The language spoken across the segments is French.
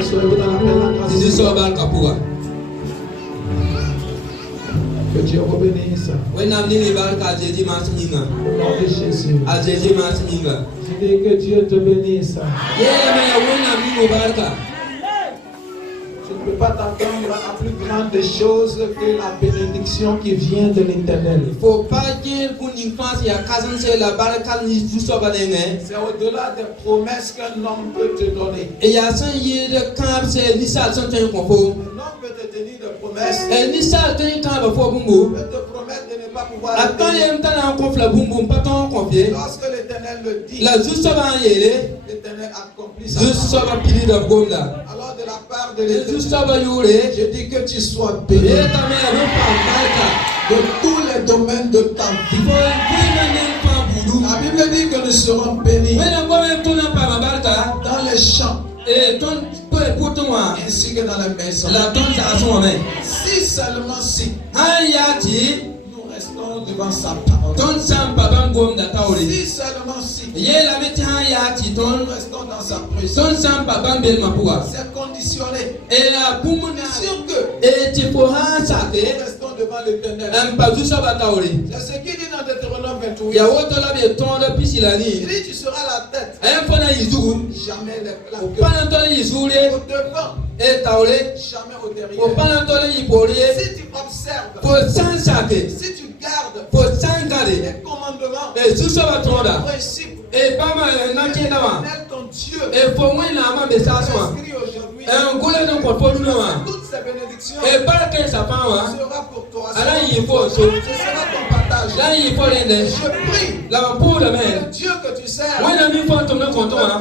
Assoyez-vous dans la paix, la grâce. Que Dieu vous bénisse. Au nom de Jésus. Je dis que Dieu te bénisse. Tu ne peux pas t'attendre à plus grande chose que la bénédiction qui vient de l'Éternel. Il ne faut pas dire pour une enfance, il y a 40 ans, la baraka ni tout ça va donner. C'est au-delà des promesses qu'un homme peut te donner. Et il y a 100 years de camp, c'est l'issal sans tenir confort. Un homme peut te tenir de promesses. Et l'issal tenir camp va faire bumbo. Peut te promettre de ne pas pouvoir. Attends, il y a un temps en conflit bumbo, pas tant confier. Lorsque l'Éternel le dit. La juste ça va y aller. L'Éternel accomplit sa parole. Juste ça va piller de gomme là. Alors de la part de l'Éternel. Je dis que tu sois béni de tous les domaines de ta vie. La Bible dit que nous serons bénis dans les champs ainsi que dans les maisons. Si seulement si nous restons devant sa parole. Si seulement si nous restons dans sa présence. C'est conditionné. Condition que nous restons devant l'Éternel. C'est ce qu'il dit dans Deutéronome 28. Il dit tu seras la tête, jamais les plaques. Au devant, jamais au derrière. Si tu observes, si tu gardes les commandements, les principes, ton Dieu inscrit aujourd'hui, toutes ces bénédictions sera pour toi. Ce sera ton partage. Je prie que Dieu que tu sers te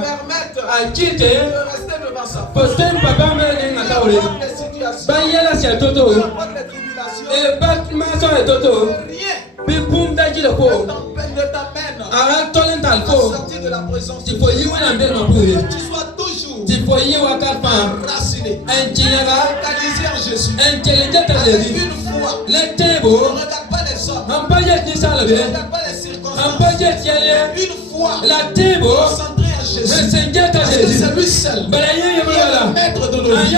permette de rester devant sa face. Peu importe les situations, peu importe les tribulations, rien ne t'amène à sortir de la présence de Dieu. Que tu sois toujours enraciné, focalisé en Jésus. Avec une foi, ne regarde pas les hommes, ne regarde pas les circonstances. Une foi concentrée en Jésus. Parce que c'est lui seul qui est le maître de nos vies.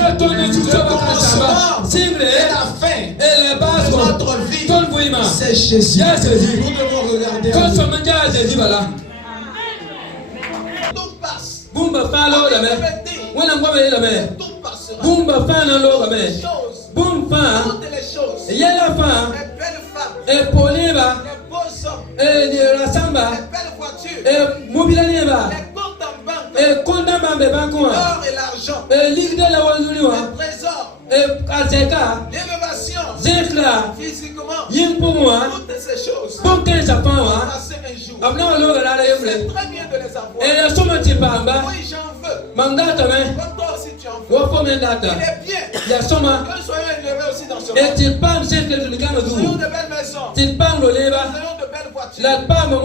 Le commencement et la fin de notre vie, c'est Jésus. Nous devons regarder en Dieu. Tout passe. Tout passera. Toutes les choses, les belles femmes, les beaux hommes, les belles voitures, les comptes en banque, l'or et l'argent, les trésors, l'élévation, physiquement, toutes ces choses passer un jour. C'est très bien de les avoir. Oui, j'en veux. Comme toi aussi tu en veux. Il est bien que nous soyons élevés aussi dans ce monde. Nous ayons de belles maisons. Nous ayons de belles voitures. Nous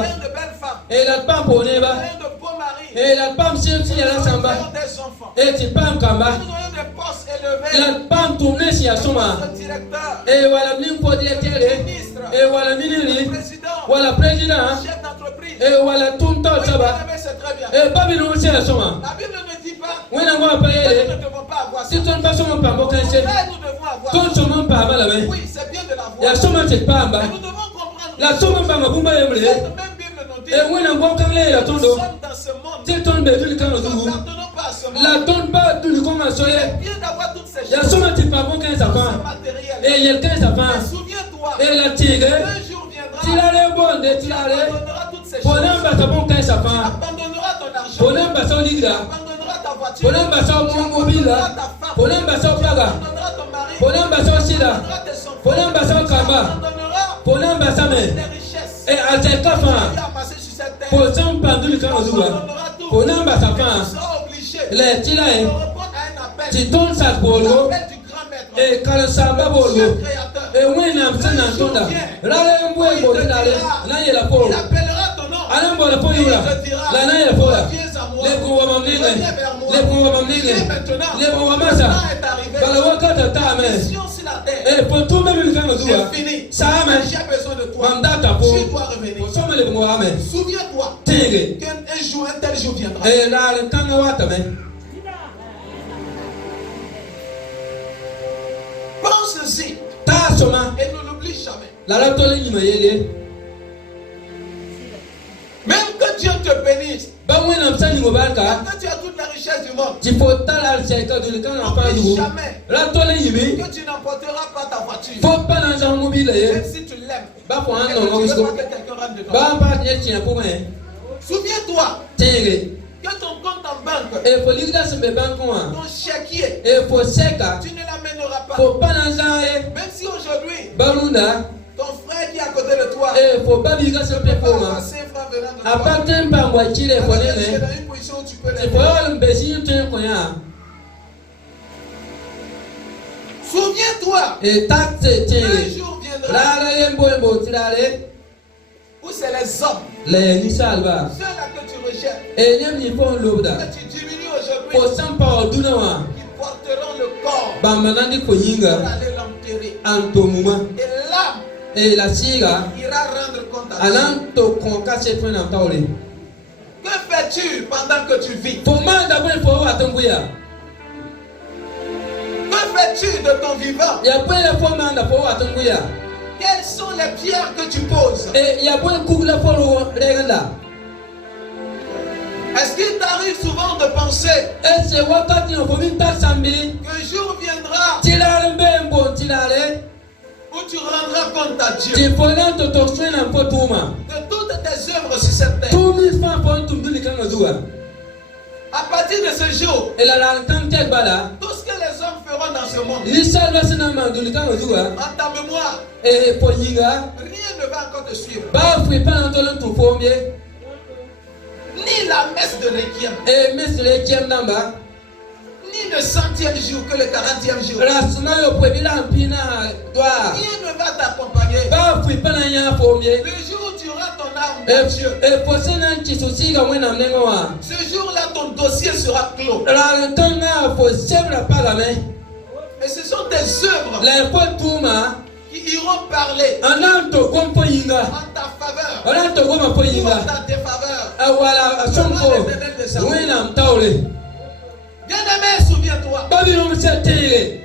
ayons de belles femmes. Nous ayons de beaux maris. Nous ayons des enfants. Nous ayons des postes élevés. Notre directeur, ministre, président, chef d'entreprise. Oui, c'est très bien. La Bible ne dit pas que nous ne devons pas avoir ça. Mais nous devons avoir ça. Oui, c'est bien de l'avoir. Mais nous devons comprendre que cette même Bible nous dit que nous sommes dans ce monde. Nous n'appartenons pas à ce monde. C'est bien d'avoir toutes ces choses. C'est matériel. Mais souviens-toi, un jour viendra, tu abandonneras toutes ces choses. Abandonneras ton argent. Abandonneras ta voiture. Abandonneras ta femme. Abandonneras ton mari. Abandonneras tes enfants. Abandonneras tes richesses. Tu as amassé sur cette terre. Abandonneras tout. Tu seras obligé de répondre à un appel. L'appel du grand maître. Dieu créateur. Un jour viendra. Il appellera ton nom. Il te dira, reviens à moi. Reviens vers moi. Viens maintenant. Le temps est arrivé. Mission sur la terre. C'est fini. J'ai besoin de toi. Tu dois revenir. Souviens-toi qu'un jour, un tel jour viendra. aussi. Ta soma. Et ne l'oublie jamais. La la tole ni mayele. Même que Dieu te bénisse. Ba wena msani ngobalka. Même que tu as toute la richesse du monde. Tu peux t'aller chez toi de quand on parle N'oublie de jamais la tole ni que tu n'emporteras pas ta voiture. faut pas dans un mobile Même si tu l'aimes. ba pour un Et non que tu non veux pas que quelqu'un rentre dedans. ba pas ni tient pour moi. Souviens-toi Téré. que ton compte en banque, Et faut lire dans ce bébé quoi. ton chéquier, Et faut seka. tu ne l'amèneras pas. Faut pas dans un Même si aujourd'hui, balunda. ton frère qui est à côté de toi, Et faut pas biga ce pépé pas moi. passer frère venant de À toi. part un pas moitié les Tu volets. es dans une position où tu peux Tu l'aider. peux le baiser tu es quoi. Souviens-toi, Et taxe un téré. jour viendra La la yembo tirale. où c'est les hommes, Les ni salva. ceux-là que tu rejettes, Et nem ni font l'obda. que tu diminues aujourd'hui, Faut sans pas dunawa. qui porteront le corps Bamanandi pour konyinga. aller l'enterrer. Antomuma. Et l'âme Et la siga. ira rendre compte à Dieu. Alanto konka se point en taole. Que fais-tu pendant que tu vis? Faut mal d'abord il faut attendre. Que fais-tu de ton vivant? Il y a pas la fois man faut attendre. Quelles sont les pierres que tu poses? Et il y a pas un coup la fois reganda. Est-ce qu'il t'arrive souvent de penser Et c'est wakati on faut ta sambi. qu'un jour viendra Tilale mbembo tilale. où tu rendras compte à Dieu Tu faut to torsion un peu touma. de toutes tes œuvres sur cette terre? Tout mis pas pour tout le kan azua. À partir de ce jour, Et la lantan tel bala. tout ce que les hommes feront dans ce monde, Ni salva sina manduli kan azua. en ta mémoire, Et poyinga. rien ne va encore te suivre. Ba fui pas en tolon tout fomie. Ni la messe de l'équipe, Et monsieur le tiem namba. ni le 100e jour que le 40e jour. Rasna yo puebila pina doa. Rien ne va t'accompagner. Ba fui pas na ya fomie. Le jour où tu auras ton âme dans Dieu, Et posena nchi ga wena mnengoa. ce jour-là, ton dossier sera clos. La ntona fo sebra pas main. Et ce sont tes œuvres La potuma. qui iront parler Ananto kompoyinga. en ta faveur Ananto goma ou en poyinga. ta défaveur. Awala sonko. Wena mtaule. Bien-aimé, souviens-toi, Babylon se tele.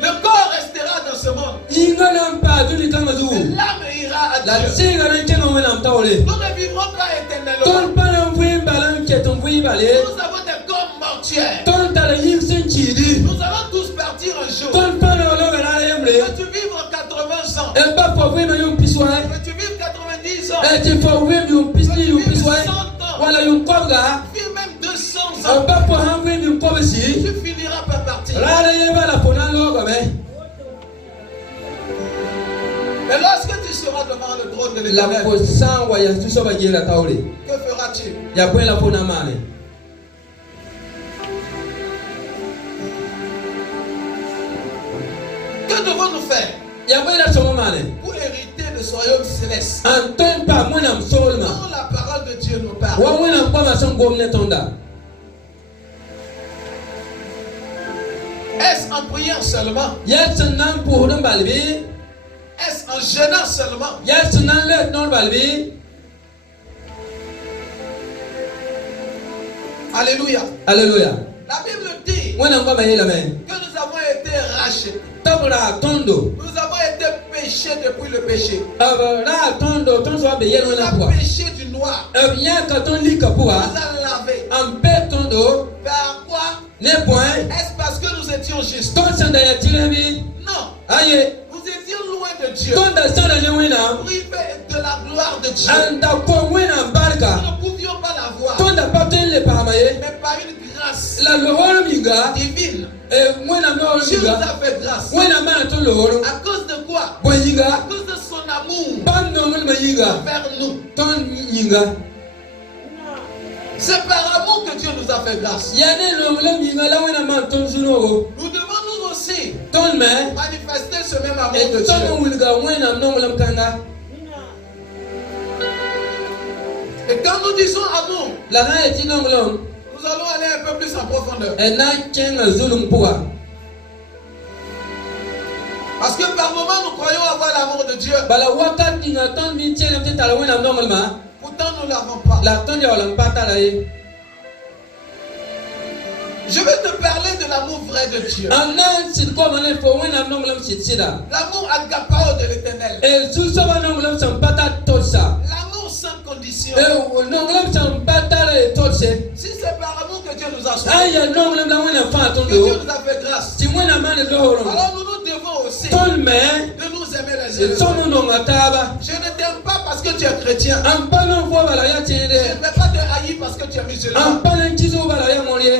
le corps restera dans ce monde. Inga nampa duli kamazu. L'âme ira à La Dieu. siga n'entengo wena mtaule. Nous ne vivrons pas éternellement. Ton pana mvui balan ke ton mvui balé. Nous avons des corps mortuaires. Ton tala yimsen chidi. Nous allons tous partir un jour. Ton pana olo la yemle. Que tu vives 80 ans, E ba fo vwe yum piswa. que tu vives 90 ans, E ti fo vwe yum pisni yum piswa. 100 ans, Wala yum kobga. vive même 200 E ans, ba fo han vwe yum kobsi. tu finiras par partir. Rara yeba la pona logo me. Et lorsque tu seras devant le trône de La l'Éternel, posan wa ya tuso ba jela taule. que feras-tu? Ya pwe la pona mane. Que devons-nous faire Ya pwe la somo mane. pour hériter le royaume céleste Anton pa mwana msolma. dont la parole de Dieu nous parle? Wa wena kwa son gomne tonda. Est-ce en priant seulement? Ya sunan pour dan balbi. Est-ce en jeûnant seulement? Ya sunan le non balbi. Alléluia. Alléluia. La Bible dit Wena kwa ba yela me. que nous avons été rachetés. Tabra tondo. Nous avons été péchés depuis le péché. Abra tondo tonso ba yela Nous na avons kwa. péché du noir. Bien ka ton lika Nous pour. avons lavé. En pe tondo. Par quoi? Ne point. Est-ce parce que nous étions justes? Ton sanda ya tirebi. Non. Aye. Nous étions loin de Dieu. Ton da sanda ya wena. Privés de la gloire de Dieu. Anda ko wena barka. Nous ne pouvions pas la voir. Ton da paten le parmaye. Mais par une grâce La lohoro minga. divine, Wena no Dieu nous minga. a fait grâce. Wena ma to lohoro. À cause de quoi? À Boyinga. cause de son amour Ban no mun bayinga. envers nous. Ton yinga. C'est par amour que Dieu nous a fait grâce. Yane no mun minga la wena ma ton zuno. Nous devons nous aussi Ton me. manifester ce même amour Et de ton Dieu. wilga wena no mun kanga. Et quand nous disons amour, La na eti no mun. nous allons aller un peu plus en profondeur. E na chenga zulum poa. Parce que par moments, nous croyons avoir l'amour de Dieu. Bala wakati nga ton mi chena te tala wena no mun. Pourtant, nous ne l'avons pas. La ton ya wala mpata la ye. Je vais te parler de l'amour vrai de Dieu. L'amour agapao de l'Éternel. L'amour sans condition. Si c'est par amour que Dieu nous a sauvés, que Dieu nous a fait grâce, alors nous devons aussi de nous aimer les uns les autres. Je ne t'aime pas parce que tu es chrétien. Je ne vais pas te haïr parce que tu es musulman.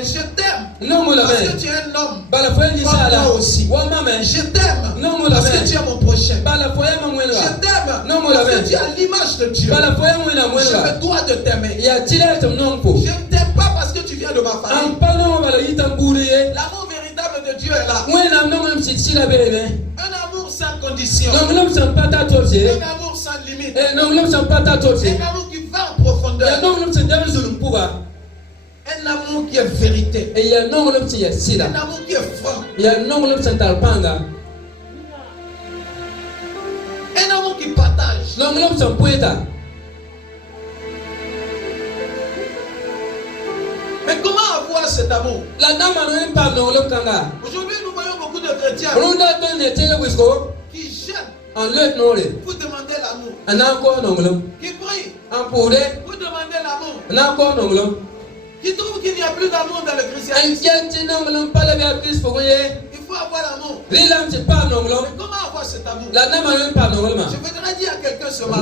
Je t'aime parce que tu es un homme. Comme moi aussi. Je t'aime parce que tu es mon prochain. Je t'aime parce que tu as l'image de Dieu. Je me dois de t'aimer. Je ne t'aime pas parce que tu viens de ma famille. L'amour véritable de Dieu est là. Un amour sans condition. Un amour sans limite. Un amour qui va en profondeur. Un amour qui est vérité. Un amour qui est franc. Un amour qui partage. Mais comment avoir cet amour? Aujourd'hui, nous voyons beaucoup de chrétiens qui jeûnent pour demander l'amour, qui prient pour demander l'amour, qui trouvent qu'il n'y a plus d'amour dans le christianisme. Il faut avoir l'amour. Mais comment avoir cet amour? Je voudrais dire à quelqu'un ce matin.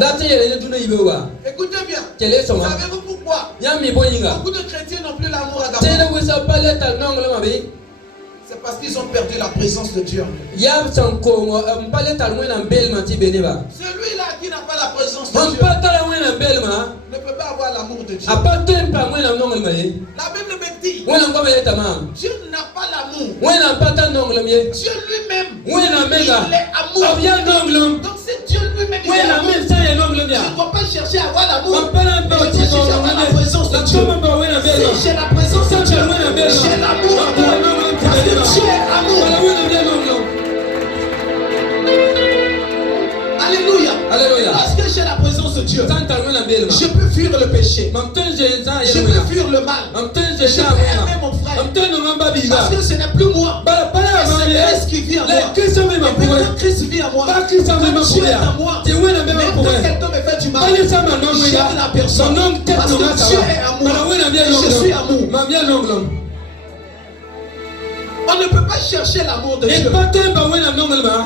Écoutez bien. Savez-vous pourquoi beaucoup de chrétiens n'ont plus l'amour à Gabon? C'est parce qu'ils ont perdu la présence de Dieu. Celui-là qui n'a pas la présence de Dieu ne peut pas avoir l'amour de Dieu. La Bible me dit, Dieu n'a pas l'amour. Dieu lui-même, il est amour. Donc c'est Dieu lui-même, il est amour. Je ne dois pas chercher à avoir l'amour, mais je dois chercher à avoir la présence de Dieu. Si j'ai la présence de Dieu, j'ai l'amour en moi. Parce que Dieu est amour. Alléluia. Parce que j'ai la présence de Dieu, je peux fuir le péché. Je peux fuir le mal. Je peux aimer mon frère. Parce que ce n'est plus moi. C'est Christ qui vit en moi. Et quand Christ vit en moi, quand Dieu est en moi, même quand quelqu'un me fait du mal, j'aime la personne. Parce que Dieu est amour. Et je suis amour. On ne peut pas chercher l'amour de Dieu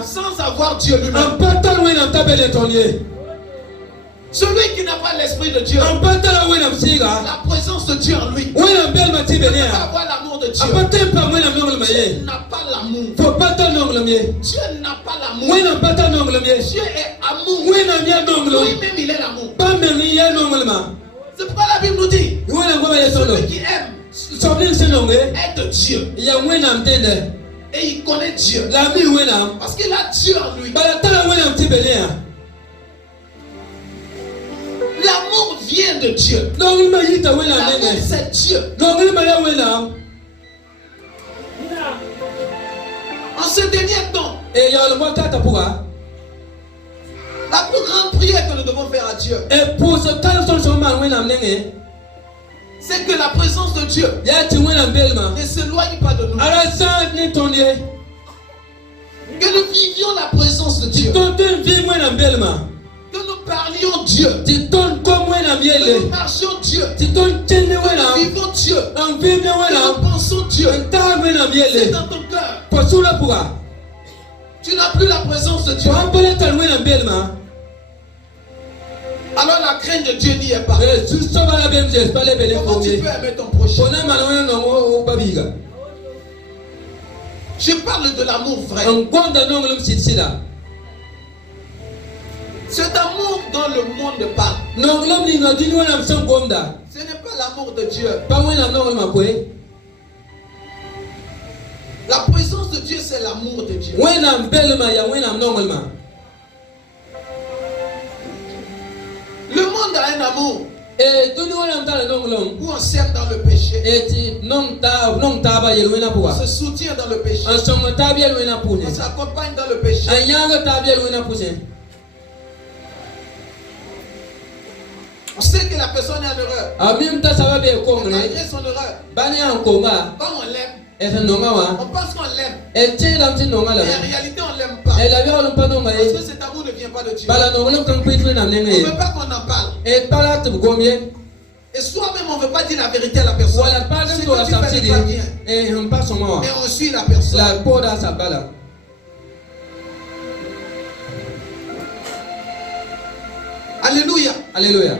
sans avoir Dieu lui-même. Celui qui n'a pas l'esprit de Dieu, la présence de Dieu en lui, ne peut pas avoir l'amour de Dieu. Dieu n'a pas l'amour. Dieu n'a pas l'amour. Dieu est amour. Lui-même il est l'amour. C'est pourquoi la Bible nous dit, celui qui aime est de Dieu. Et il connaît Dieu. Parce qu'il a Dieu en lui. L'amour vient de Dieu. L'amour c'est Dieu. En ce dernier temps, la plus grande prière que nous devons faire à Dieu, c'est que la présence de Dieu ne s'éloigne pas de nous. Que nous vivions la présence de Dieu. Que nous parlions Dieu. Que nous marchions Dieu. Que nous vivons Dieu. Que nous pensons Dieu. C'est dans ton cœur. Tu n'as plus la présence de Dieu. Alors la crainte de Dieu n'y est pas. Comment tu peux aimer ton prochain? Je parle de l'amour vrai. Cet amour dont le monde parle, ce n'est pas l'amour de Dieu. La présence de Dieu, c'est l'amour de Dieu. Le monde a un amour où on s'aime dans le péché, on se soutient dans le péché, on s'accompagne dans le péché. On sait que la personne est en erreur. Amim ta sababe ko Malgré mne. son erreur, Bani an koma. comme on l'aime, E sa nonga wa. on pense qu'on l'aime. E tie dam ti nonga la. Mais en réalité, on ne l'aime pas. E la bi on pa nonga Parce e. que cet amour ne vient pas de Dieu. Bala nonga lo kan kwitwe nam On nenge. ne veut pas qu'on en parle. E pala tu gomye. Et soi-même, on ne veut pas dire la vérité à la personne. Wala pa Ce dem que to la tu fais sapti n'est pas bien. de. E hum pa soma wa. Mais on suit la personne. La poda sa bala. Alléluia. Alléluia.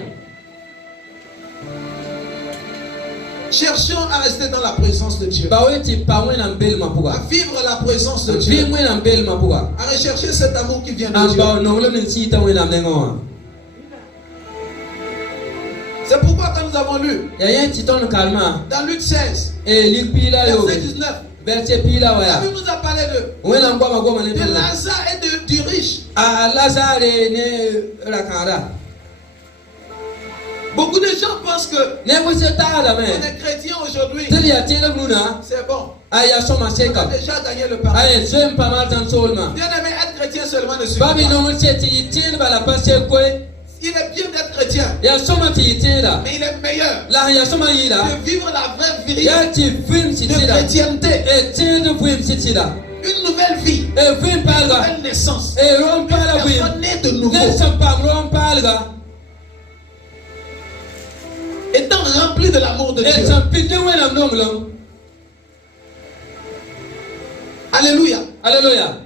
Cherchons à rester dans la présence de Dieu. Ba we ti pa we nam bel ma À puga. vivre la présence de Vi Dieu. we nam bel ma puga. À rechercher cet amour qui vient de An Dieu. ba nonglo min si ta we nam nengo wa. C'est pourquoi quand nous avons lu Ya yen ti ton kalma. dans Luc 16, E lik pila yo. verset 19, Verset pila wa la ya. Bible nous a parlé de We nam goma goma ne tula. Lazare et du riche. A Lazare ne rakara. Beaucoup de gens pensent que Ne we se ta la on me. est chrétien aujourd'hui. Tili ya tele bluna. C'est bon. Aya soma On a seka. déjà gagné le paradis. Aye zwem pa mal tan solma. Bien aimé, être chrétien seulement ne suffit Babi pas. no mo se ti tin bala passe ko. Il est bien d'être chrétien, Ya soma ti tin la. mais il est meilleur La ya soma yi la. de vivre la vraie vie Ya ti vim si de ti la. chrétienté. E tin de vim si ti la. Une nouvelle vie, E vim une palga. nouvelle naissance. E rom Une pala vim. personne née de nouveau, Ne sam pam rom palga. étant remplie de l'amour de E Dieu. sam pidde we nam nonglo. Alléluia. Alléluia.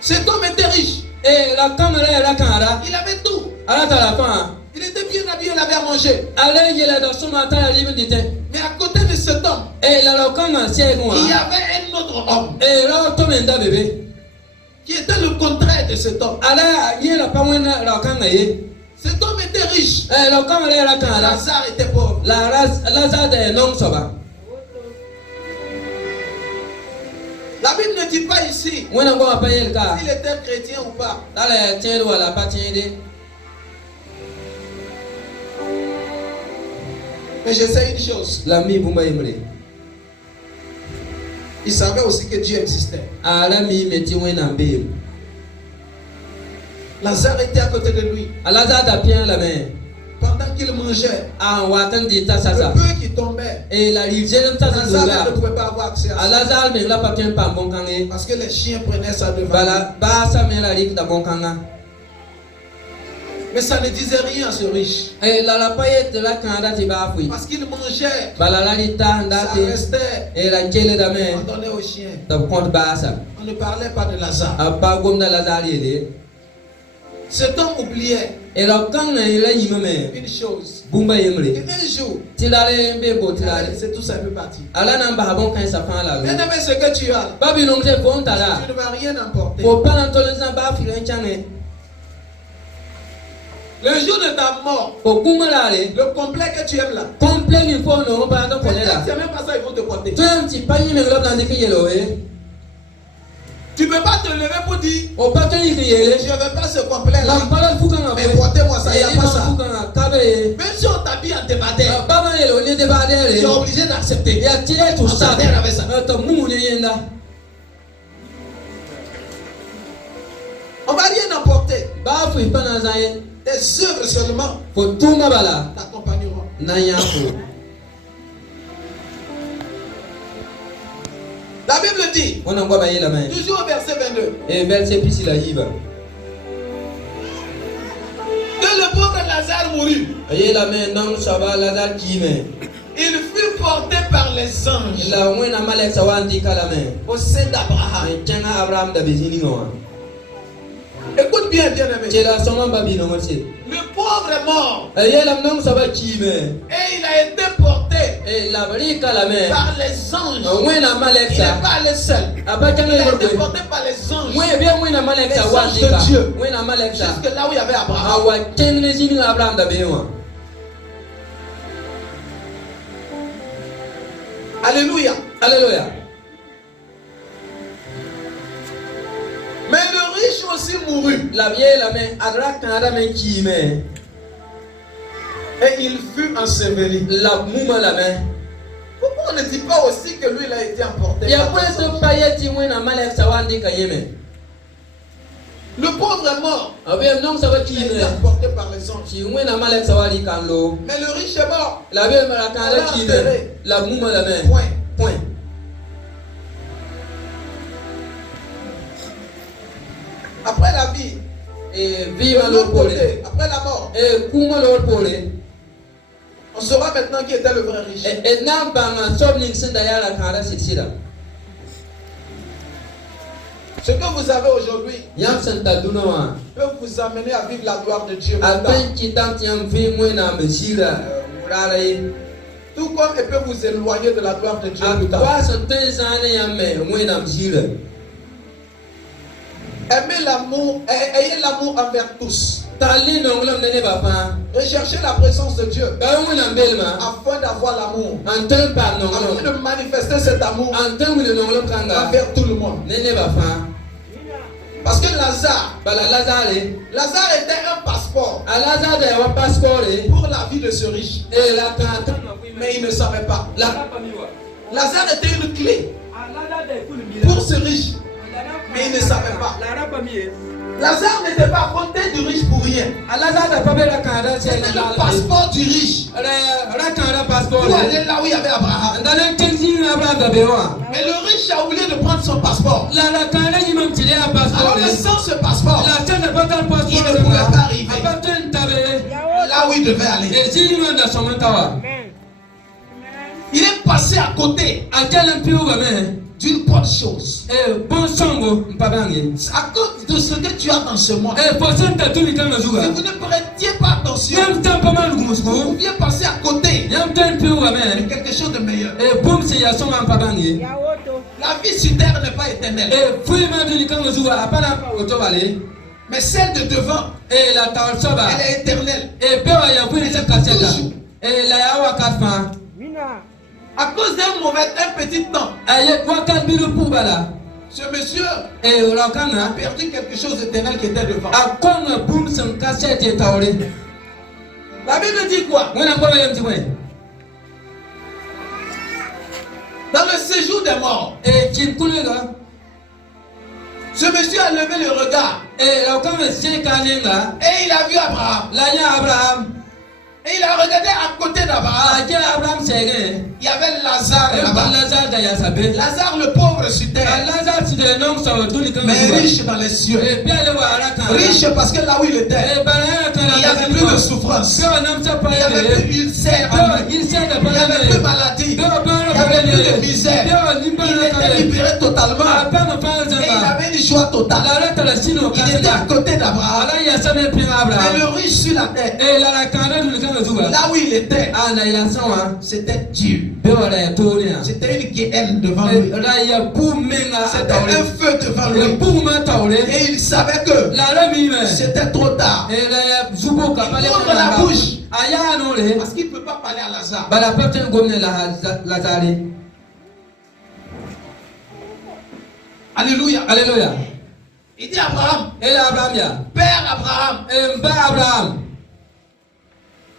Cet homme était riche. E la kamera la kara. Il avait tout. Ala ta la fa. Il était bien habillé, il avait à manger. Ale yele da soma ta ya libi dite. Mais à côté de cet homme, E la lo kama se il y ko. avait un autre homme E la to men da bebe. qui était le contraire de cet homme. Ala yela pa wena la kanga ye. Cet homme était riche. E la kamera la kara. Lazare était pauvre. La Lazare de non soba. La Bible ne dit pas ici Wena ngo pa yel ka. s'il était chrétien ou pas. Ala tiende wala pa tiende. Mais je sais une chose. La mi bumba imre. Il savait aussi que Dieu existait. Ala mi meti wena be. Lazare était à côté de lui. Ala za da pien la main. Pendant qu'il mangeait, A watan di ta le sasa. peu qui tombait, E la rivière ta Lazare ne sasa. pouvait pas avoir accès à ça. Ala za me la pa pien pa bon kange. Parce que les chiens prenaient ça devant lui. Bala ba sa me la rik da bon kanga. Mais ça ne disait rien à ce riche. E la pa yet la kanda ti ba fui. Parce qu'il mangeait, Bala la ri ta ça ndate. restait. E la jele da On me. donnait aux chiens. Da compte ba sa. On ne parlait pas de Lazare. A pa gom da Lazare ele. Cet homme oubliait E la kanga ila yima me. une chose. Bumba Et yemre. un jour, Tilale mbe bo tilale. c'est tout ça un peu parti. Ala nan ba bon kan sa fan la. Bien aimé, ce que tu as, Babi non se fon ta la. tu ne vas rien emporter. Faut pas n'entendre ça ba fi len change. Le jour de ta mort, Faut kuma la le. le complet que tu aimes là, Complet ni fo no ba don ko la. c'est même pas ça, ils vont te porter. Tu un petit panier me globe dans des yelo eh. Tu ne peux pas te lever pour dire, O pa tan yi yele. je ne veux pas ce complet là, La pala fu kan mais portez-moi ça, il n'y a pas Fu ça. kan ka be. Même si on t'habille en débardeur, Ba ma yelo ni de ba tu es de. obligé d'accepter. Ya tire tout ça. Attendez avec ça. To mu ni yenda. On va rien emporter. Ba fu pa na zaye. Tes œuvres seulement Faut tout ma bala. t'accompagneront. Na ya fu. La Bible dit, On en ba yela main. toujours au verset 22, Et verset pisi la yiba. que le pauvre Lazare mourut. Yela main non ça va Lazare qui me. Il fut porté par les anges La wena malek sa wandi kala me. au sein d'Abraham. Ay tanga Abraham da bezini ngwa. Écoute bien, bien aimé. Cela soma babi no mercy. Le pauvre est mort Ay la non ça va qui me. et il a été porté Et la bari kala me. par les anges. Wena malek Il n'est sa. pas allé seul. Aba Il tanga a été ngorbe. porté par les anges Mwe bien wena malek sa Les wandi anges de ka. Dieu. Wena malek sa. jusque là où il y avait Abraham. Awa tenge zini Abraham da bewa. Alléluia. Alléluia. Mais le riche aussi mourut La vieille la me adra kanda me qui me. et il fut enseveli. La muma la me. Pourquoi on ne dit pas aussi que lui il a été emporté Ya par les kweto anges? payeti wena malek sa wandi ka yeme. Le pauvre est mort. Abe non sa ba Il a été kime. apporté par les anges. Ki ngwe na malek sa wali kanlo. Mais le riche est mort. La be mara kan la kime. La muma la men. Point. Point. Après la vie, Et de viva l'autre lo pole. côté, après la mort, Et kuma lo pole. on saura maintenant qui était le vrai riche. Et na banga sobling senda yala kan la sitsira. Ce que vous avez aujourd'hui Yam senta dunawa. peut vous amener à vivre la gloire de Dieu. Apen ki tam tiam vi mwe na mesira. Rara yi. Tout comme il peut vous éloigner de la gloire de Dieu plus tard. Akwa senten zane yame mwe na mesira. Aimez l'amour, ayez l'amour envers tous. Tali nonglam nene bapa. Recherchez la présence de Dieu Ba mwe na belma. afin d'avoir l'amour, Anten pa afin nonglam. de manifester cet amour Anten wile nonglam kanga. envers tout le monde. Nene bapa. Parce que Lazare Bala Lazare. était un passeport A Lazare de wa passeport. pour la vie de ce riche. Et la kanta. Mais il ne savait pas. La Lazare était une clé pour ce riche. Mais il ne savait pas. Lazare n'était pas à côté du riche pour rien. A Lazare de pabe la kanda c'est C'était le passeport du riche la kanda passeport. pour aller là où il y avait Abraham. Ndale tenzi Abraham da bewa. Mais le riche a oublié de prendre son passeport. La kanda yi mam tile a passeport. Alors que sans ce passeport, La tene pas tal passeport. il ne pouvait pas arriver Apaten tabe. là où il devait aller. Et si ni manda somantawa. Il est passé à côté A quel piou ba men. d'une bonne chose. Bon songo mpabangi. À cause de ce que tu as dans ce monde. Posen ta tuli kama Si zuga. vous ne prêtiez pas attention, Yam tampa man vous gumusko. pouviez passer à côté Yam ten piou ba de men. quelque chose de meilleur. Boom se ya songa mpabangi. La vie sur terre n'est pas éternelle. Fui man tuli kama zuga apana otobale. Mais celle de devant, La taol soba. elle est éternelle. Bewa ya fui se kaseta. La ya wa katfa. À cause un petit temps, Aye wakat bilu pubala. ce monsieur a Olakana. perdu quelque chose d'éternel qui était devant. Akona boom sem kasete taole. La Bible dit quoi? Mwana kwa yam tiwe. Dans le séjour des morts, Chimkulega. ce monsieur a levé le regard Lokame se kanenga. et il a vu Abraham. La ya Abraham. Et il a regardé à côté d'Abraham. Aja Abraham sege. Il y avait Lazare là-bas. Lazare da ya sabe. Lazare le pauvre sur terre, Lazare si de nom sa tuli kama. mais riche dans les cieux. Biale wa araka. Riche parce que là où il était, il n'y avait plus de souffrance. Il n'y avait plus d'ulcère. Il n'y avait plus de maladie. Il n'y avait plus de misère. Il était libéré totalement. Et il avait une joie totale. Il était à côté d'Abraham. Mais le riche sur la terre, là où il était, c'était Dieu. C'était une guéhenne devant lui. C'était un feu devant lui. Et il savait que c'était trop tard. Il ouvre la bouche. Parce qu'il ne peut pas parler à Lazare. Alléluia. Alléluia. Il dit à Abraham, Et Abraham ya. Père Abraham, Abraham.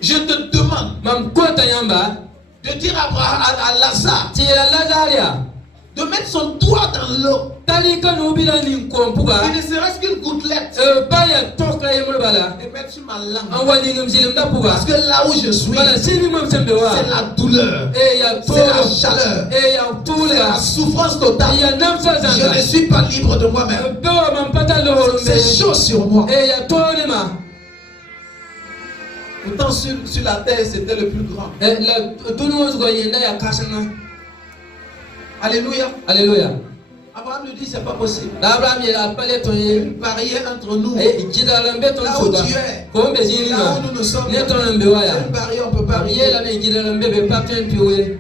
je te demande Mam kota yamba. de dire à Lazare Ti Lazare ya. de mettre son doigt dans l'eau. Tali kanu bila ni kompuga. Il ne serait-ce qu'une gouttelette. Baya tokra yemul bala. Et mettre sur ma langue. Anwani ngam zilim da puga. Parce que là où je suis, Bala sini mam sembewa. c'est la douleur. Ya C'est la chaleur. ya C'est tula. la souffrance totale. Ya namsa Je zanga. ne suis pas libre de moi-même. Bewa mam pata lo. C'est chaud sur moi. Ya tonema. Pourtant, sur la terre, c'était le plus grand. La tunos go yenda ya kasana. Alléluia. Alléluia. Abraham lui dit, c'est pas possible. Abraham il a appelé ton Une barrière entre nous. jidalambe ton Là où soba. tu es, Ko mbe zini là ma. où nous nous sommes, Ne ton mbewa ya. une barrière, on ne peut pas Ye arriver. la me jidalambe be paten piwe.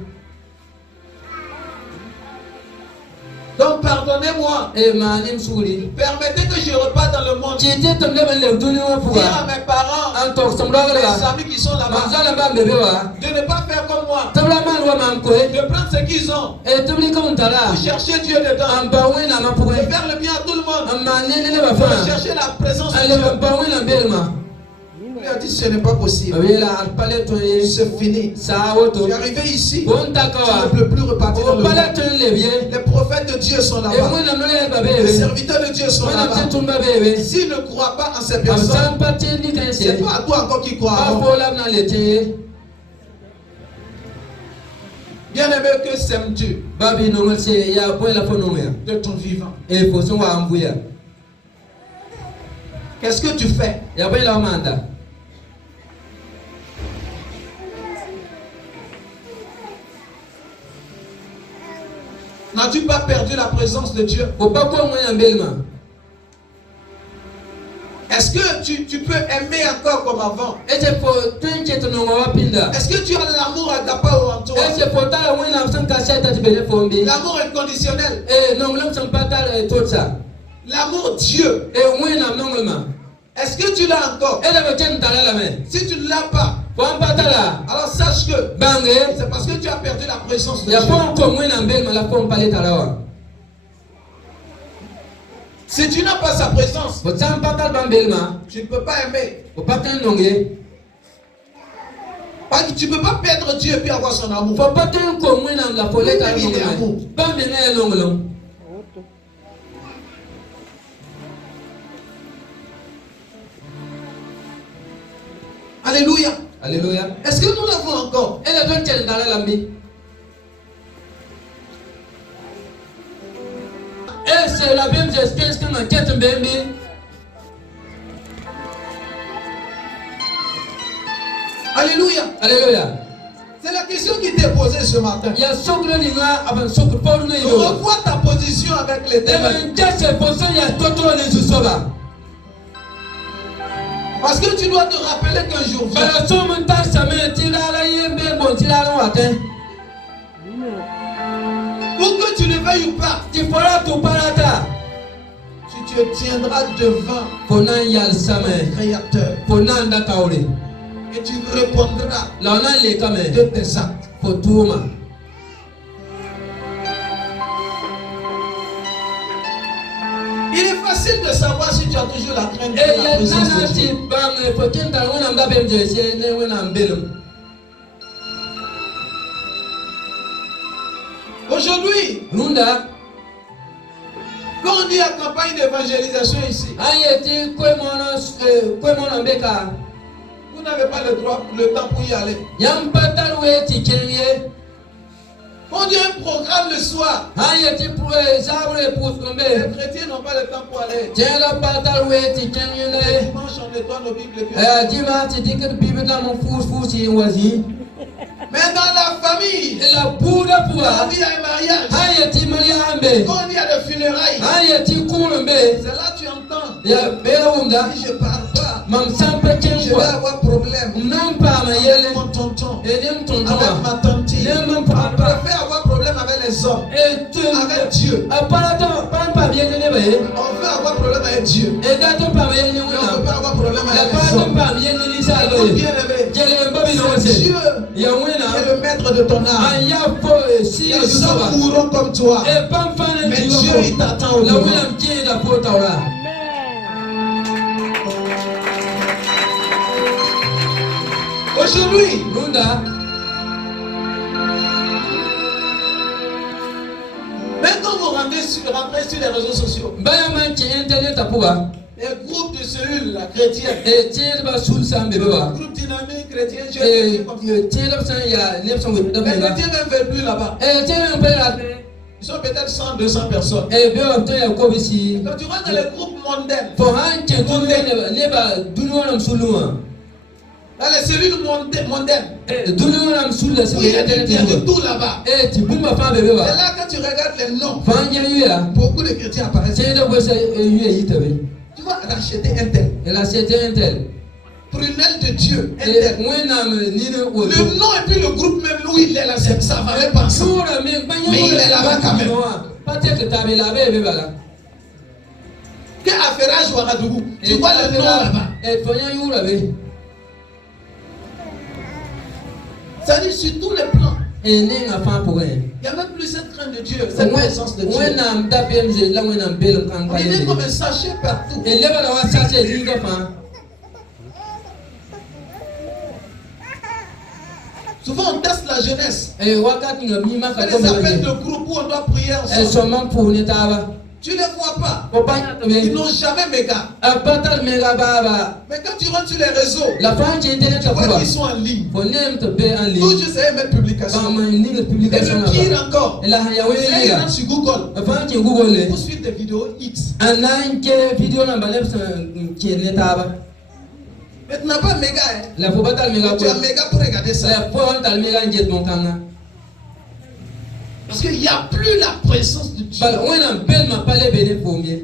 Donc, pardonnez-moi. Manim suri. Permettez que je reparte dans le monde. Jete tam le le duni wa Dire puga. à mes parents, Antok somra mes ga. amis qui sont là-bas, Manzala ba mbewa. de ne pas faire comme moi. Tabla man wa mam ko. De prendre ce qu'ils ont. Tabli ka untala. Pour chercher Dieu dedans. Amba wena ma De puga. faire le bien à tout le monde. Amma ne ba Pour fa. chercher la présence de Ale Dieu. ba wena belma. Il lui a dit ce n'est pas possible. C'est fini. Tu es arrivé ici. Tu ne peux plus repartir dans le monde. Les prophètes de Dieu sont là-bas. Les serviteurs de Dieu sont là-bas. S'ils ne croient pas en ces personnes, c'est pas à toi encore qui crois. Bien-aimé, que saimes-tu de ton vivant? Qu'est-ce que tu fais? N'as-tu pas perdu la présence de Dieu? Est-ce que tu peux aimer encore comme avant? Est-ce que tu as l'amour agapao en toi? L'amour inconditionnel. L'amour Dieu. Est-ce que tu l'as encore? Si tu ne l'as pas, alors sache que c'est parce que tu as perdu la présence de Dieu. Si tu n'as pas sa présence, tu ne peux pas aimer. Tu ne peux pas perdre Dieu et puis avoir son amour. Alléluia. Alléluia. Est-ce que nous l'avons encore? Et c'est la même espèce que ma quête bébé. Alléluia. Alléluia. C'est la question qui t'est posée ce matin. Revois ta position avec l'Éternel. Parce que tu dois te rappeler qu'un jour vient. Pour que tu ne veuilles ou pas, si tu te tiendras devant le Créateur et tu répondras de tes actes. Il est facile de savoir si tu as toujours la crainte de la présence de Dieu. Aujourd'hui, quand on dit à campagne d'évangélisation ici, vous n'avez pas le temps pour y aller. On dit un programme le soir. Les chrétiens n'ont pas le temps pour aller. Dimanche, on nettoie nos Bibles. Mais dans la famille, quand il y a un mariage, quand il y a des funérailles, c'est là que tu entends. Si je ne parle pas, je vais avoir problème. Avec mon tonton, avec ma tante. On préfère avoir problème avec les hommes, avec Dieu. On veut avoir problème avec Dieu. Mais on ne peut pas avoir problème avec les hommes. Bien-aimé, c'est Dieu est le maître de ton âme. Les hommes mourront comme toi. Mais Dieu, il t'attend au devant. Aujourd'hui, même quand vous rentrez sur les réseaux sociaux, les groupes de cellules chrétiennes, groupe dynamique chrétien, les chrétiens ne veulent plus là-bas. Ils sont peut-être 100, 200 personnes. Quand tu rentres dans les groupes mondains, dans les cellules mondaines, il y a de tout là-bas. C'est là quand tu regardes les noms, beaucoup de chrétiens apparaissent. Tu vas racheter un tel. Prunelle de Dieu. Un tel. Le nom et puis le groupe même où il est là, ça ne va même pas ensemble. Mais il est là-bas quand même. Que Affairage Ouagadougou, tu vois le nom là-bas. Ça dit sur tous les plans. Il n'y a même plus cette crainte de Dieu, cette présence de Dieu. Il est comme un sachet partout. Souvent on teste la jeunesse. Et wakati ngabima Il y a des kakomba appels ye. de groupe où on doit prier Et ensemble. soman pour netaba. Tu ne les vois pas. Popanya Ils tobe. n'ont jamais méga. Abatal mega baba. Mais quand tu rentres sur les réseaux, La fin j'ai internet tu vois takuba. qu'ils sont en ligne. Fonem to be en ligne. Toujours c'est mettre publication. Ba ma ni Et publication le là. pire encore, Et la yawe c'est ils liga. rentrent sur Google Afan ki Google pour le. suivre des vidéos X. Anan ke video na balep ki netaba. Mais tu n'as pas méga. Hein. La fobatal mega Tu ko. as méga pour regarder ça. La fobatal mega njet mon kanga. Parce qu'il n'y a plus la présence de Dieu. Bal wena bel ma pale bene pomie.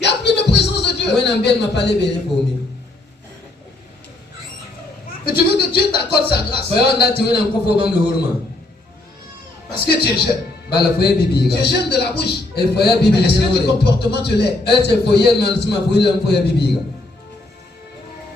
Il n'y a plus de présence de Dieu. Wena bel ma pale bene pomie. Et tu veux que Dieu t'accorde sa grâce. Fayon dati wena kofo bam le horma. Parce que tu es jeune. Bala foye bibi Tu ga. es jeune de la bouche. E foye Mais bibi est-ce que ga. du comportement tu l'es? E foye man sima foye lam foye bibi ga.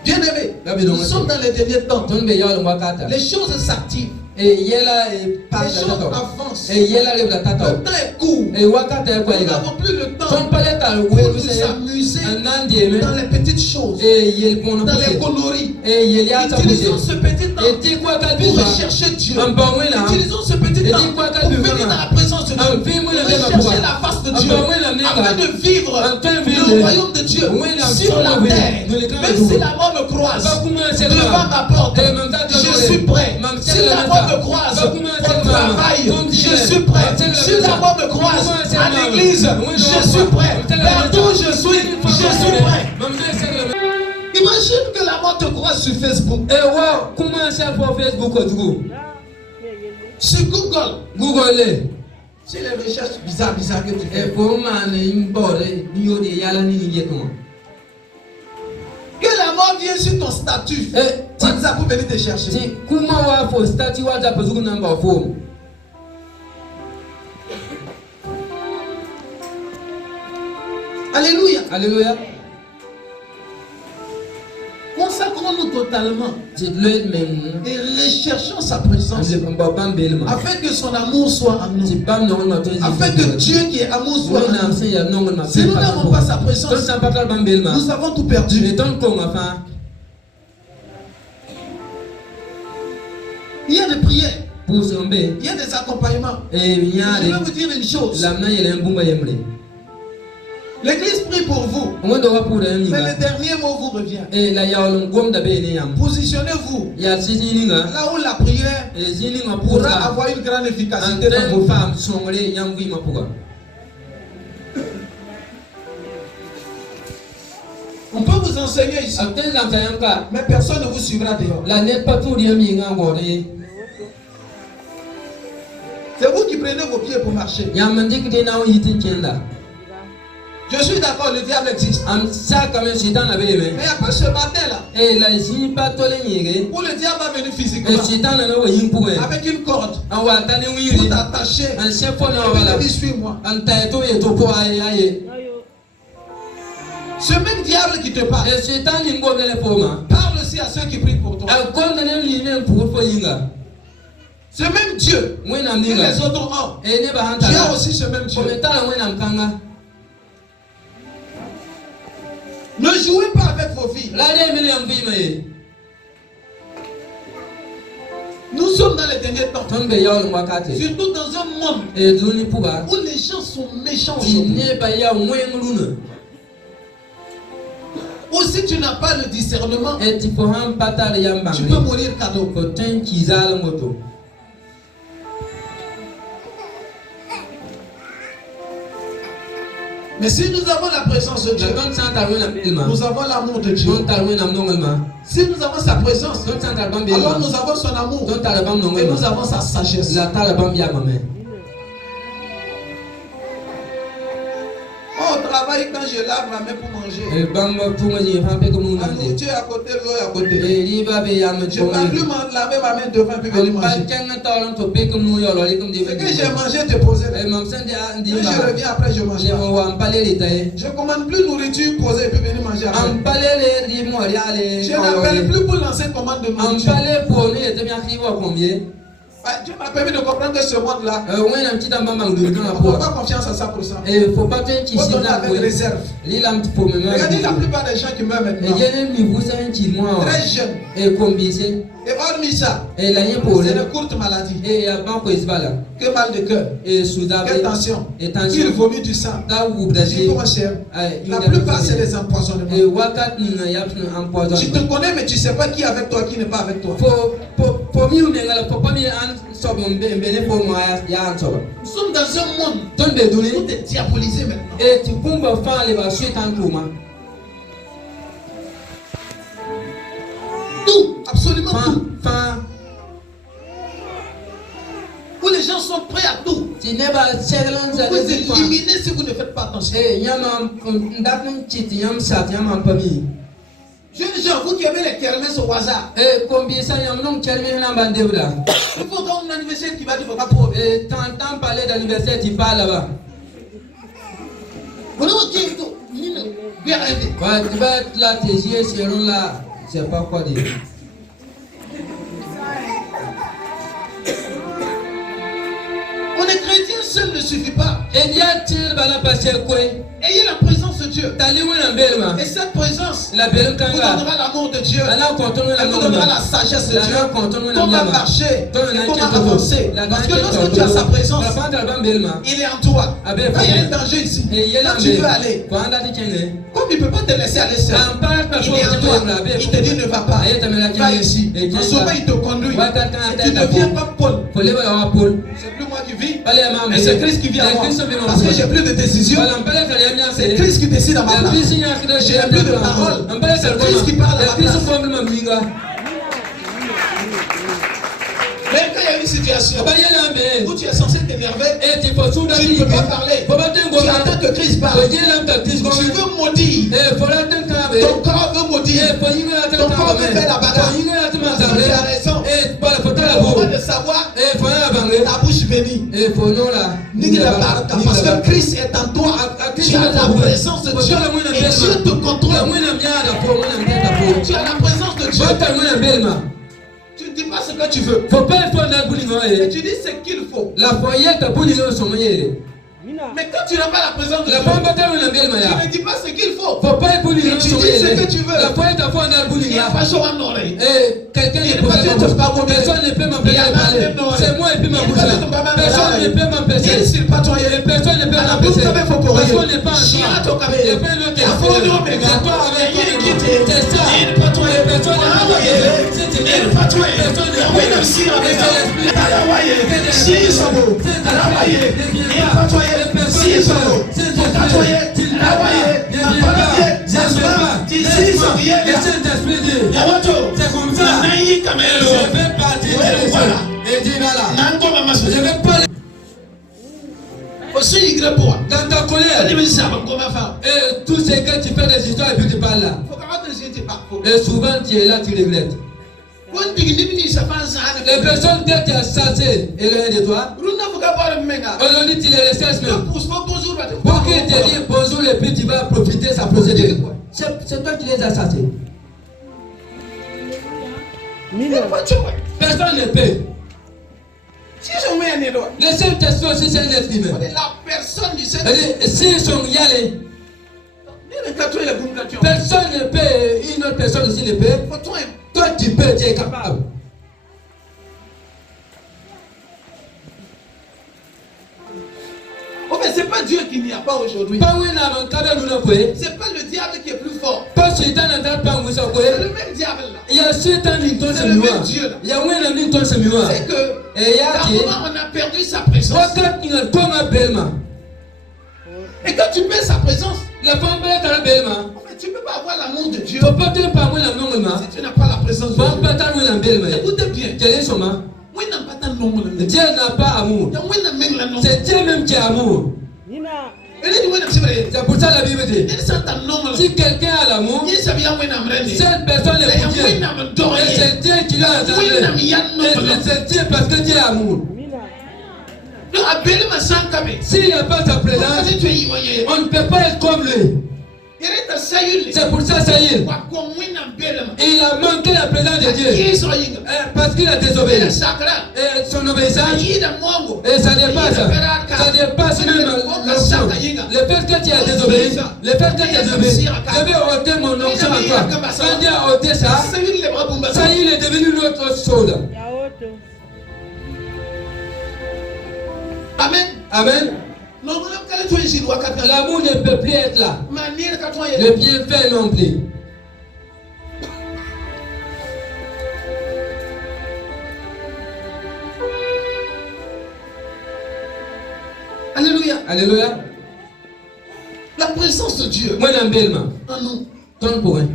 Bien aimé, Gabi donc, nous sommes dans les derniers temps. Ton be yalo wakata. Les choses s'activent. E yela e Les pas choses tato. avancent. E yela le da Le tato. temps est court. E wakata e kwa Nous iga. n'avons plus le Ton temps pale tal pour welu nous se amuser anandi me. dans les petites choses, E yel pona dans les pose. coloris. E yel ya ta Utilisons pose. ce petit temps E ti kwa ka pour biba. rechercher Dieu. Amba wela. Utilisons ce petit Et temps dis quoi, pour venir dans la présence de Dieu. Pour rechercher la face de Dieu. Afin de vivre le royaume de Dieu sur la terre. Même si la mort me croise devant ma porte, je suis prêt. Si la mort me croise au travail, je suis prêt. Si la mort me croise à l'église, je suis prêt. Partout où je suis prêt. Imagine que la mort te croise sur Facebook, E wa kuma sa for Facebook ko dugo. sur Google. Google le. C'est les recherches bizarres que tu E fais. for man imbore ni yo de yala ni nje ko. Que la mort vienne sur ton statut. WhatsApp pour venir te chercher. Si kuma wa for stati WhatsApp zugo number phone. Alléluia. Alléluia. Consacrons-nous totalement C'est le même. et recherchons sa présence C'est pas bam belma. afin que son amour soit en C'est nous. pas non ma tezi. Afin que Dieu qui est amour soit Soit en na nous. se ya non ma. Si nous n'avons pas sa Ton présence, sa pas bam belma. nous avons tout Tu perdu. me ton ko ma fa. Il y a des prières, Pour sombe. il y a des accompagnements. E Je vais nyaade. vous dire une chose. La na yele mbumba yemre. L'église prie pour vous, Ngondo wa pour mais ninga. le dernier mot vous revient. E la yaolum gom da be ne yam. Positionnez-vous Ya sisi ninga. là où la prière E zini ma pour pourra ça. avoir une grande En efficacité dans termes vos de vies. femmes songre yam wi ma puga. On peut vous enseigner ici, After la tayamka. mais personne ne vous suivra dehors. La net pas tout yam yinga ngore. C'est vous qui prenez vos pieds pour marcher. Yamandik de na yitin kenda. Je suis d'accord, le diable existe. Am sa kame sitan la be Mais me. il n'y a pas ce matin-là E la si pa tole nyege. où le diable va venir E physiquement sitan na wa yin puga. avec une corde An wa tani pour wiri. t'attacher An chef na et wala. te dire suis-moi. An taeto ye to po aye. Ce même diable qui te parle, E sitan lingo bele foma. parle aussi à ceux qui prient pour toi. An kon ne linen pour fo yinga. Ce même Dieu Wenam que ninga. les autres ont, E ne ba hanta. tu as aussi ce même Dieu. Komentala wenam kanga. Ne jouez pas avec vos filles. La de million bi me. Nous sommes dans les derniers temps. Ton be yaolum wakati. Surtout dans un monde E duni puga. où les gens sont méchants Ti aujourd'hui. ne ba ya wengruna. Ou si tu n'as pas le discernement, E ti fo ham patal yam tu peux bangri. mourir cadeau. Ko ten kizal moto. Mais si nous avons la présence de Dieu, Don santal wenam belma. nous avons l'amour de Dieu. Don tal wenam nongelma. Si nous avons sa présence, Don santal bam alors belma. nous avons son amour Don tal bam et nous nongelma. avons sa sagesse. La tal bam ya mame. Oh, au travail, quand je lave ma main pour manger, E bam punga ji fa pe ko mun la nande. nourriture à côté, l'eau est à côté. E riba be yam Je ne peux plus laver ma main devant et venir manger. Ce que j'ai mangé, te poser. Quand je reviens après, je mange pas. Je ne commande plus nourriture posée et puis venir manger après. Je n'appelle plus pour lancer commande de nourriture. Dieu m'a permis de comprendre que ce monde-là, Ouais, un petit ambang on ne de pas confiance à 100%. Et faut pas que tu Il faut s'y donner avec réserve. Regardez la plupart des gens qui meurent maintenant, très jeunes. Et hormis ça, c'est de courtes maladies. Que mal de cœur, que tension, qu'il vomit du sang. Dis mon cher, la plupart c'est des empoisonnements. Tu te connais mais tu ne sais pas qui est avec toi, qui n'est pas avec toi. Nous sommes dans un monde où tout est diabolisé maintenant. Tout, absolument tout. Où les gens sont prêts à tout. Vous éliminez si vous ne faites pas attention. Jeunes gens, vous qui aimez les kermesses au hasard. Il faut dans un anniversaire qui va dire pas pour. T'entends parler d'anniversaire, tu parles là-bas. Vous n'avez bien arrêté. Ouais, tu vas être là, tes yeux seront là. Je sais pas quoi dire. On est chrétien, seul ne suffit pas. Ayez la présence de Dieu. Et cette présence vous donnera l'amour de Dieu. Elle vous donnera la sagesse de Dieu. Comment marcher et comment avancer. Parce que lorsque tu as sa présence, il est en toi. Quand il y a un danger ici, là tu veux aller. Comme il ne peut pas te laisser aller seul, il est en toi. Il te dit ne va pas. Va ici. En souvent il te conduit. Tu ne deviens pas Paul. C'est plus moi qui vis, mais c'est Christ qui vit en moi. Parce que j'ai plus de décision. C'est Christ qui décide à ma place. J'ai plus de parole. C'est Christ qui parle à ma place. Même quand il y a une situation où tu es censé t'énerver, tu ne peux pas parler. Tu attends que Christ parle. Tu veux maudire. Ton corps veut maudire. Ton corps veut faire la bagarre. Tu as raison. Au moment de savoir, ta bouche bénie. Parce que Christ est en toi. Tu as la présence de Dieu. Et Dieu te contrôle. Tu as la présence de Dieu. Tu ne dis pas ce que tu veux. Mais tu dis ce qu'il faut. Mais quand tu n'as pas la présence de Dieu, tu ne dis pas ce qu'il faut. Et tu dis ce que tu veux. Il n'y a pas chaud en oreille. Quelqu'un ne peut pas m'empêcher. Personne ne peut m'empêcher de parler. C'est moi et puis ma bouche. Personne ne peut m'empêcher. Personne ne peut m'empêcher. Parce qu'on n'est pas en soi. Il n'y a pas une autre question. C'est toi avec toi. C'est ça. Et personne ne peut m'empêcher. C'est personne ne peut m'empêcher. C'est comme ça. Je vais partir. Et dis voilà. Je vais pas. Dans ta colère, et tout ce que tu fais des histoires et puis tu parles là. Et souvent tu es là, tu regrettes. Les personnes que tu as chassées et l'un de toi, aujourd'hui tu les respectes même. Pour qu'ils te disent bonjour et puis tu vas profiter sa procédure. C'est toi qui les as chassés. Personne ne peut. Le seul question aussi c'est un être humain. La personne du Seigneur. S'ils sont y allés, personne ne peut, une autre personne aussi ne peut. Toi tu peux, tu es capable. Oh, mais c'est pas Dieu qui n'y a pas aujourd'hui. C'est pas le diable qui est plus fort. C'est le même diable là. C'est le même Dieu là. C'est que on a perdu sa présence. Et quand tu perds sa présence, tu ne peux pas avoir l'amour de Dieu si tu n'as pas la présence de Dieu. Écoutez bien. Dieu n'a pas amour. C'est Dieu même qui a amour. C'est pour ça la Bible dit, si quelqu'un a l'amour, cette personne est pour Dieu. Et c'est Dieu qui l'a entendu. Et c'est Dieu parce que Dieu a amour. S'il n'y a pas sa présence, on ne peut pas être comme lui. C'est pour ça Saïl, il a manqué la présence de Dieu parce qu'il a désobéi. Et son obéissance, et ça dépasse même l'onction. Le fait que tu as désobéi, le fait que tu as désobéi, je vais ôter mon onction à toi. Quand Dieu a ôté ça, Saïl est devenu une autre chose. Amen. Amen. L'amour ne peut plus être là. Le bienfait non plus. Alléluia. Alléluia. La présence de Dieu Moi, l'embellement. en nous. Donne pour un.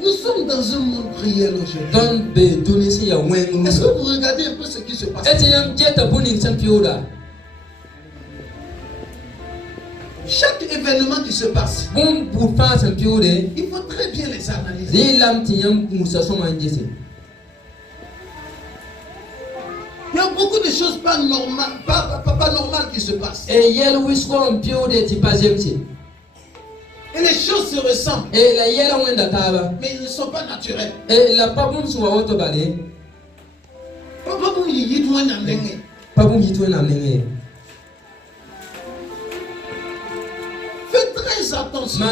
Nous sommes dans un monde réel aujourd'hui. Est-ce que vous regardez un peu ce qui se passe? Chaque événement qui se passe, il faut très bien les analyser. Il y a beaucoup de choses pas normales qui se passent. Et les choses se ressemblent. Mais ils ne sont pas naturels. Faites très attention.